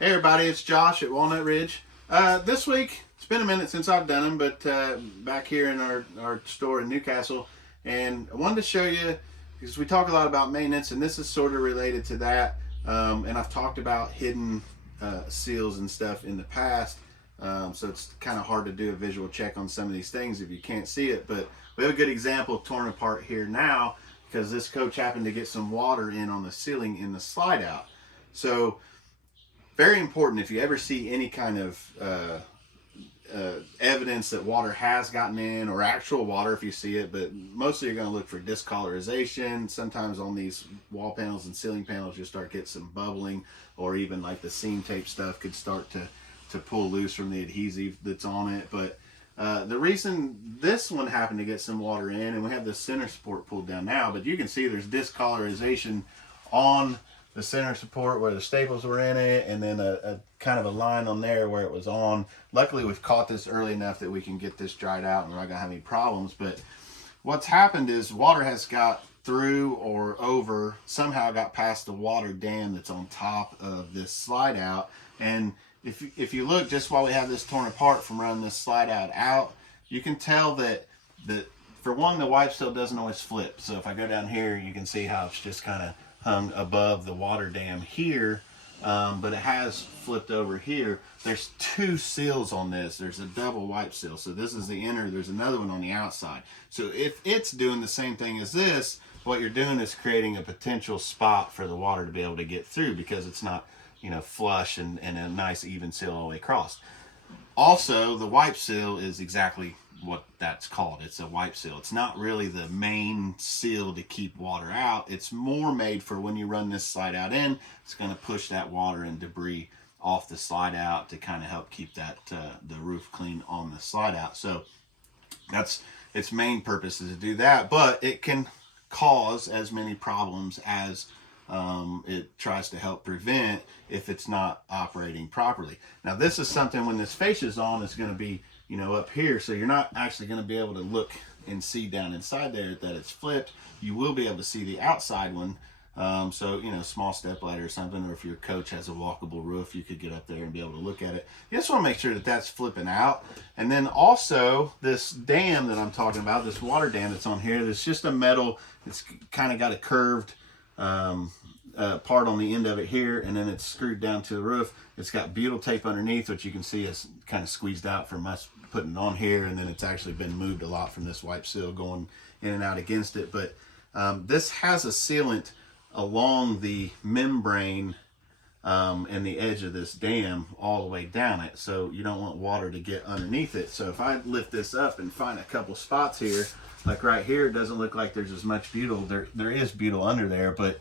Hey everybody, it's Josh at Walnut Ridge. This week, it's been a minute since I've done them, but back here in our store in Newcastle, and I wanted to show you, because we talk a lot about maintenance, and this is sort of related to that, and I've talked about hidden seals and stuff in the past, so it's kind of hard to do a visual check on some of these things if you can't see it, but we have a good example torn apart here now, because this coach happened to get some water in on the ceiling in the slide out. So very important, if you ever see any kind of evidence that water has gotten in, or actual water if you see it, but mostly you're going to look for discolorization. Sometimes on these wall panels and ceiling panels you start getting some bubbling, or even like the seam tape stuff could start to pull loose from the adhesive that's on it. But the reason this one happened to get some water in, and we have the center support pulled down now, but you can see there's discolorization on the center support where the staples were in it, and then a kind of a line on there where it was on. Luckily we've caught this early enough that we can get this dried out and we're not gonna have any problems. But what's happened is water has got through or over, somehow got past the water dam that's on top of this slide out. And if you look, just while we have this torn apart from running this slide out, you can tell that for one, the wipe seal doesn't always flip. So if I go down here, you can see how it's just kind of hung above the water dam here, but it has flipped over here. There's two seals on this. There's a double wipe seal. So this is the inner, there's another one on the outside. So if it's doing the same thing as this, what you're doing is creating a potential spot for the water to be able to get through, because it's not, you know, flush and a nice even seal all the way across. Also, the wipe seal is exactly what that's called. It's a wipe seal. It's not really the main seal to keep water out. It's more made for when you run this slide out in, it's going to push that water and debris off the slide out to kind of help keep that the roof clean on the slide out. So that's its main purpose, is to do that, but it can cause as many problems as it tries to help prevent if it's not operating properly. Now this is something, when this fascia is on, it's going to be, you know, up here, so you're not actually going to be able to look and see down inside there that it's flipped. You will be able to see the outside one. So, you know, small step ladder or something, or if your coach has a walkable roof, you could get up there and be able to look at it. You just want to make sure that that's flipping out. And then also this dam that I'm talking about, this water dam that's on here, there's just a metal, it's kind of got a curved part on the end of it here, and then it's screwed down to the roof. It's got butyl tape underneath, which you can see is kind of squeezed out from us putting it on here, and then it's actually been moved a lot from this wipe seal going in and out against it. But this has a sealant along the membrane and the edge of this dam all the way down it, so you don't want water to get underneath it. So if I lift this up and find a couple spots here, like right here, it doesn't look like there's as much butyl. There is butyl under there, but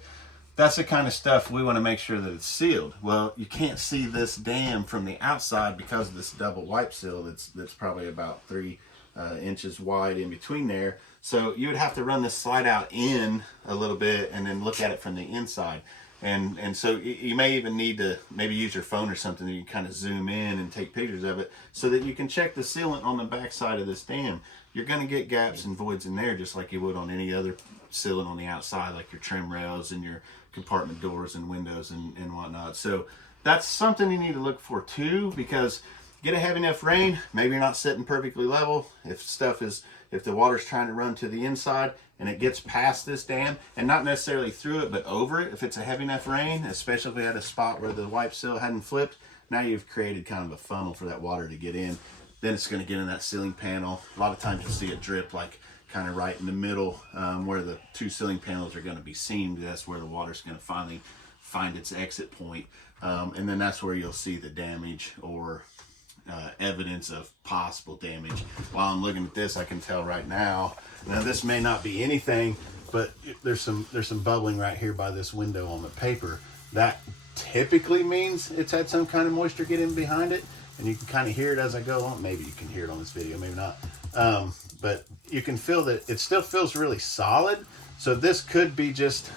that's the kind of stuff we want to make sure that it's sealed. Well, you can't see this dam from the outside because of this double wipe seal that's probably about 3 inches wide in between there. So you would have to run this slide out in a little bit and then look at it from the inside. And so you may even need to maybe use your phone or something that you can kind of zoom in and take pictures of it, so that you can check the sealant on the back side of this dam. You're going to get gaps and voids in there just like you would on any other sealant on the outside, like your trim rails and your compartment doors and windows and whatnot. So that's something you need to look for too, because get a heavy enough rain, maybe you're not sitting perfectly level. If the water's trying to run to the inside and it gets past this dam, and not necessarily through it but over it, if it's a heavy enough rain, especially if we had a spot where the wipe seal hadn't flipped, now you've created kind of a funnel for that water to get in. Then it's going to get in that ceiling panel. A lot of times you'll see it drip like kind of right in the middle, where the two ceiling panels are going to be seamed. That's where the water's going to finally find its exit point. And then that's where you'll see the damage or evidence of possible damage. While I'm looking at this, I can tell right now this may not be anything, but there's some bubbling right here by this window on the paper. That typically means it's had some kind of moisture get in behind it, and you can kind of hear it as I go on. Maybe you can hear it on this video, maybe not. But you can feel that it still feels really solid. So this could be just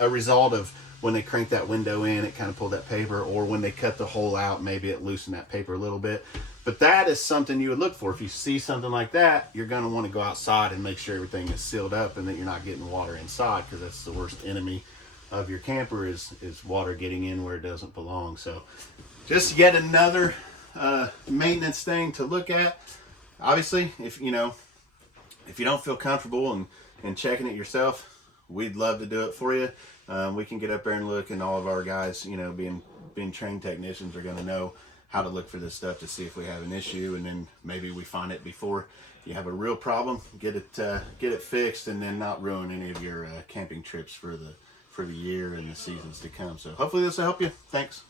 a result of when they cranked that window in, it kind of pulled that paper, or when they cut the hole out, maybe it loosened that paper a little bit. But that is something you would look for. If you see something like that, you're going to want to go outside and make sure everything is sealed up and that you're not getting water inside, because that's the worst enemy of your camper is water getting in where it doesn't belong. So just yet another maintenance thing to look at. Obviously, if you don't feel comfortable in checking it yourself, we'd love to do it for you. We can get up there and look, and all of our guys, being trained technicians, are going to know how to look for this stuff to see if we have an issue, and then maybe we find it before you have a real problem. Get it fixed, and then not ruin any of your camping trips for the year and the seasons to come. So hopefully this will help you. Thanks.